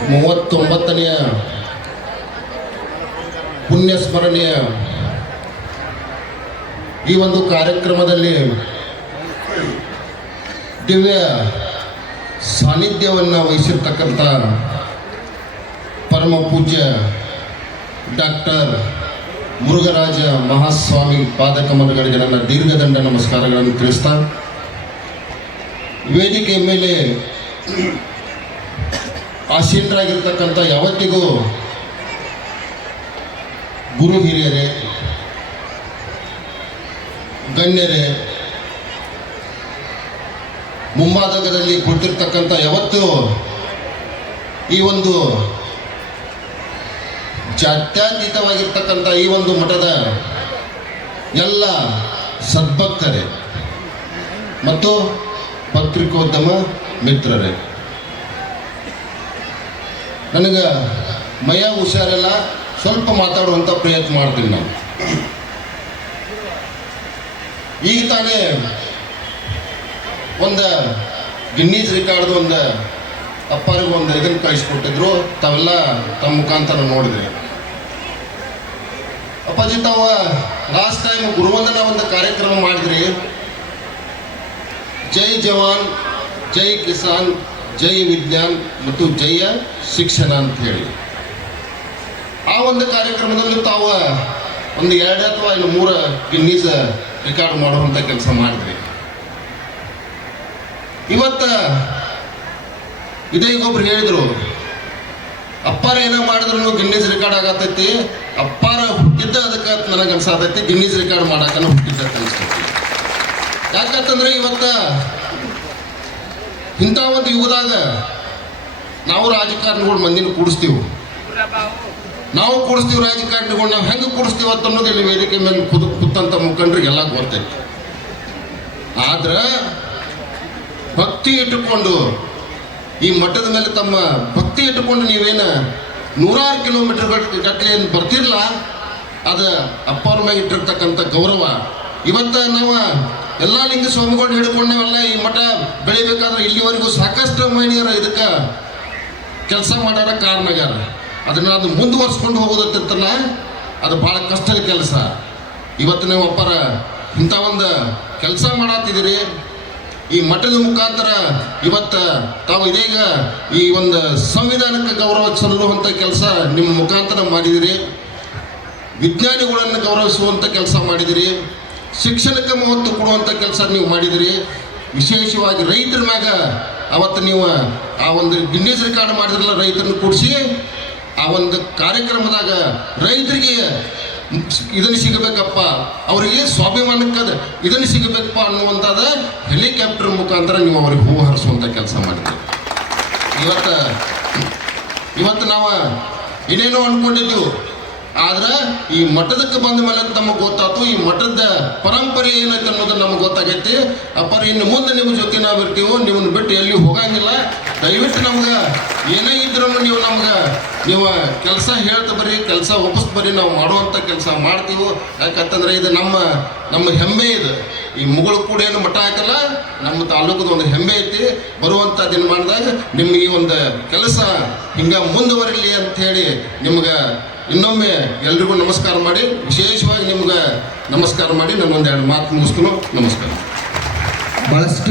39ನೆಯ ಪುಣ್ಯ ಸ್ಮರಣೆಯ ಈ ಒಂದು ಕಾರ್ಯಕ್ರಮದಲ್ಲಿ ದಿವ್ಯ ಸಾನ್ನಿಧ್ಯವನ್ನು ವಹಿಸಿರ್ತಕ್ಕಂಥ ಪರಮ ಪೂಜ್ಯ ಡಾಕ್ಟರ್ ಮುರುಘರಾಜ ಮಹಾಸ್ವಾಮಿ ಪಾದಕಮಲಗಳಿಗೆ ನನ್ನ ದೀರ್ಘದಂಡ ನಮಸ್ಕಾರಗಳನ್ನು ತಿಳಿಸ್ತಾ, ವೇದಿಕೆಯ ಮೇಲೆ ಆಸೀನರಾಗಿರ್ತಕ್ಕಂಥ ಯಾವತ್ತಿಗೂ ಗುರು ಹಿರಿಯರೇ, ಗಣ್ಯರೇ, ಮುಂಭಾಗದಲ್ಲಿ ಕುಳಿತಿರ್ತಕ್ಕಂಥ ಯಾವತ್ತೂ ಈ ಒಂದು ಜಾತ್ಯತೀತವಾಗಿರ್ತಕ್ಕಂಥ ಈ ಒಂದು ಮಠದ ಎಲ್ಲ ಸದ್ಭಕ್ತರೇ ಮತ್ತು ಪತ್ರಿಕೋದ್ಯಮ ಮಿತ್ರರೇ, ನನಗೆ ಮೈಯ ಹುಷಾರೆಲ್ಲ, ಸ್ವಲ್ಪ ಮಾತಾಡುವಂಥ ಪ್ರಯತ್ನ ಮಾಡ್ತೀನಿ ನಾನು. ಈಗ ತಾನೇ ಒಂದು ಗಿನ್ನೀಸ್ ರೆಕಾರ್ಡ್ದು ಒಂದು ಅಪ್ಪರಿಗೆ ಒಂದು ಇದನ್ನು ಕಳಿಸ್ಕೊಟ್ಟಿದ್ರು, ತಾವೆಲ್ಲ ತಮ್ಮ ಮುಖಾಂತರ ನೋಡಿದ್ರಿ. ಅಪ್ಪಾಜಿ, ತಾವು ಲಾಸ್ಟ್ ಟೈಮ್ ಗುರುವಂದನ ಒಂದು ಕಾರ್ಯಕ್ರಮ ಮಾಡಿದ್ರಿ, ಜೈ ಜವಾನ್, ಜೈ ಕಿಸಾನ್, ಜೈ ವಿಜ್ಞಾನ್ ಮತ್ತು ಜಯ ಶಿಕ್ಷಣ ಅಂತ ಹೇಳಿ. ಆ ಒಂದು ಕಾರ್ಯಕ್ರಮದಲ್ಲಿ ತಾವು ಒಂದು 2 ಅಥವಾ 3 ಗಿನ್ನೀಸ್ ರೆಕಾರ್ಡ್ ಮಾಡುವಂಥ ಕೆಲಸ ಮಾಡಿದ್ರಿ. ಇವತ್ತು ಇದೇ ಒಬ್ರು ಹೇಳಿದ್ರು, ಅಪ್ಪಾರ ಏನೋ ಮಾಡಿದ್ರು ಗಿನ್ನೀಸ್ ರೆಕಾರ್ಡ್ ಆಗತೈತಿ, ಅಪ್ಪಾರ ಹುಟ್ಟಿದ್ದ ಅದಕ್ಕೆ ನನಗೆ ಅನ್ಸಾತೈತಿ, ಗಿನ್ನೀಸ್ ರೆಕಾರ್ಡ್ ಮಾಡಾಕನ ಹುಟ್ಟಿದ್ದ ಅನ್ಸ್ತೈತಿ. ಯಾಕಂತಂದ್ರೆ ಇವತ್ತು ಇಂಥ ಒಂದು ಯುಗದಾಗ ನಾವು ರಾಜಕಾರಣಿಗಳು ಮಂದಿನ ಕೂಡಿಸ್ತೀವಿ, ನಾವು ಕೂಡಿಸ್ತೀವಿ ರಾಜಕಾರಣಿಗಳು. ನಾವು ಹೆಂಗೆ ಕೂಡಿಸ್ತೀವಿ ಅಂತ ಅನ್ನೋದು ಇಲ್ಲಿ ವೇದಿಕೆ ಮೇಲೆ ಕೂತಂಥ ಮುಖಂಡರಿಗೆಲ್ಲ ಗೊತ್ತೈತಿ. ಆದ್ರೆ ಭಕ್ತಿ ಇಟ್ಟುಕೊಂಡು, ಈ ಮಠದ ಮೇಲೆ ತಮ್ಮ ಭಕ್ತಿ ಇಟ್ಟುಕೊಂಡು ನೀವೇನು 100 ಕಿಲೋಮೀಟರ್ ಗಟ್ಟಲೆ ಏನು ಬರ್ತಿರಲ್ಲ, ಅದು ಅಪ್ಪವ್ರ ಮೇಲೆ ಇಟ್ಟಿರ್ತಕ್ಕಂಥ ಗೌರವ. ಇವತ್ತು ನಾವು ಎಲ್ಲ ಲಿಂಗ ಸ್ವಾಮಿಗಳನ್ನ ಹಿಡ್ಕೊಂಡು ನಾವೆಲ್ಲ ಈ ಮಠ ಬೆಳಿಬೇಕಾದ್ರೆ ಇಲ್ಲಿವರೆಗೂ ಸಾಕಷ್ಟು ಮಹಿಳೆಯರು ಇದಕ್ಕೆ ಕೆಲಸ ಮಾಡಾರ ಕಾರಣಗಾರ. ಅದು ಮುಂದುವರ್ಸ್ಕೊಂಡು ಹೋಗೋದತ್ತಲ್ಲ, ಅದು ಭಾಳ ಕಷ್ಟದ ಕೆಲಸ. ಇವತ್ತು ನೀವು ಅಪ್ಪರ ಇಂಥ ಒಂದು ಕೆಲಸ ಮಾಡತ್ತಿದ್ದೀರಿ. ಈ ಮಠದ ಮುಖಾಂತರ ಇವತ್ತು ತಾವು ಇದೀಗ ಈ ಒಂದು ಸಂವಿಧಾನಕ್ಕೆ ಗೌರವ ಸಲ್ಲುವಂಥ ಕೆಲಸ ನಿಮ್ಮ ಮುಖಾಂತರ ಮಾಡಿದಿರಿ, ವಿಜ್ಞಾನಿಗಳನ್ನು ಗೌರವಿಸುವಂಥ ಕೆಲಸ ಮಾಡಿದಿರಿ, ಶಿಕ್ಷಣಕ್ಕೆ ಮಹತ್ವ ಕೊಡುವಂಥ ಕೆಲಸ ನೀವು ಮಾಡಿದಿರಿ. ವಿಶೇಷವಾಗಿ ರೈತರ ಮ್ಯಾಗ ಅವತ್ತು ನೀವು ಆ ಒಂದು ಗಿನ್ನೀಸ್ ರೆಕಾರ್ಡ್ ಮಾಡಿದ್ರಲ್ಲ, ರೈತರನ್ನು ಕೂಡಿಸಿ ಆ ಒಂದು ಕಾರ್ಯಕ್ರಮದಾಗ ರೈತರಿಗೆ ಇದನ್ನು ಸಿಗಬೇಕಪ್ಪ, ಅವರಿಗೆ ಸ್ವಾಭಿಮಾನಕ್ಕದ ಇದನ್ನು ಸಿಗಬೇಕಪ್ಪ ಅನ್ನುವಂಥದ್ದು ಹೆಲಿಕಾಪ್ಟರ್ ಮುಖಾಂತರ ನೀವು ಅವ್ರಿಗೆ ಹೂವು ಹರಿಸುವಂಥ ಕೆಲಸ ಮಾಡಿದ್ರಿ. ಇವತ್ತು ನಾವು ಏನೇನೋ ಅಂದ್ಕೊಂಡಿದ್ದೆವು, ಆದ್ರೆ ಈ ಮಠದಕ್ಕೆ ಬಂದ ಮೇಲೆ ನಮಗೆ ಗೊತ್ತಾಯ್ತು, ಈ ಮಠದ ಪರಂಪರೆ ಏನೈತೆ ಅನ್ನೋದು ನಮ್ಗೆ ಗೊತ್ತಾಗೈತಿ. ಅಪ್ಪರ ಇನ್ನು ಮುಂದೆ ನಿಮ್ಮ ಜೊತೆ ನಾವು ಇರ್ತೀವೋ, ನಿಮ್ಮನ್ನು ಬಿಟ್ಟು ಎಲ್ಲಿಯೂ ಹೋಗಂಗಿಲ್ಲ. ದಯವಿಟ್ಟು ನಮ್ಗೆ ಏನೇ ಇದ್ರೂ ನೀವು ಕೆಲಸ ಹೇಳ್ತಾ ಬರ್ರಿ, ಕೆಲಸ ಒಪ್ಪಿಸ್ ಬರ್ರಿ, ನಾವು ಮಾಡುವಂಥ ಕೆಲಸ ಮಾಡ್ತೀವಿ. ಯಾಕಂತಂದ್ರೆ ಇದು ನಮ್ಮ ಹೆಮ್ಮೆ. ಇದು ಈ ಮುಗಳು ಕೂಡ ಏನು ಮಠ ಹಾಕಲ್ಲ, ನಮ್ಮ ತಾಲೂಕದ ಒಂದು ಹೆಮ್ಮೆ ಐತಿ. ಬರುವಂಥ ದಿನ ಮಾಡಿದಾಗ ನಿಮ್ಗೆ ಈ ಒಂದು ಕೆಲಸ ಹಿಂಗೆ ಮುಂದುವರಿಲಿ ಅಂಥೇಳಿ ನಿಮ್ಗೆ ಇನ್ನೊಮ್ಮೆ ಎಲ್ರಿಗೂ ನಮಸ್ಕಾರ ಮಾಡಿ, ವಿಶೇಷವಾಗಿ ನಿಮ್ಗೆ ನಮಸ್ಕಾರ ಮಾಡಿ ನಾನು 2 ಮಾತು ಮುಗಿಸ್ಕೊಂಡು ನಮಸ್ಕಾರ. ಭಾಳಷ್ಟು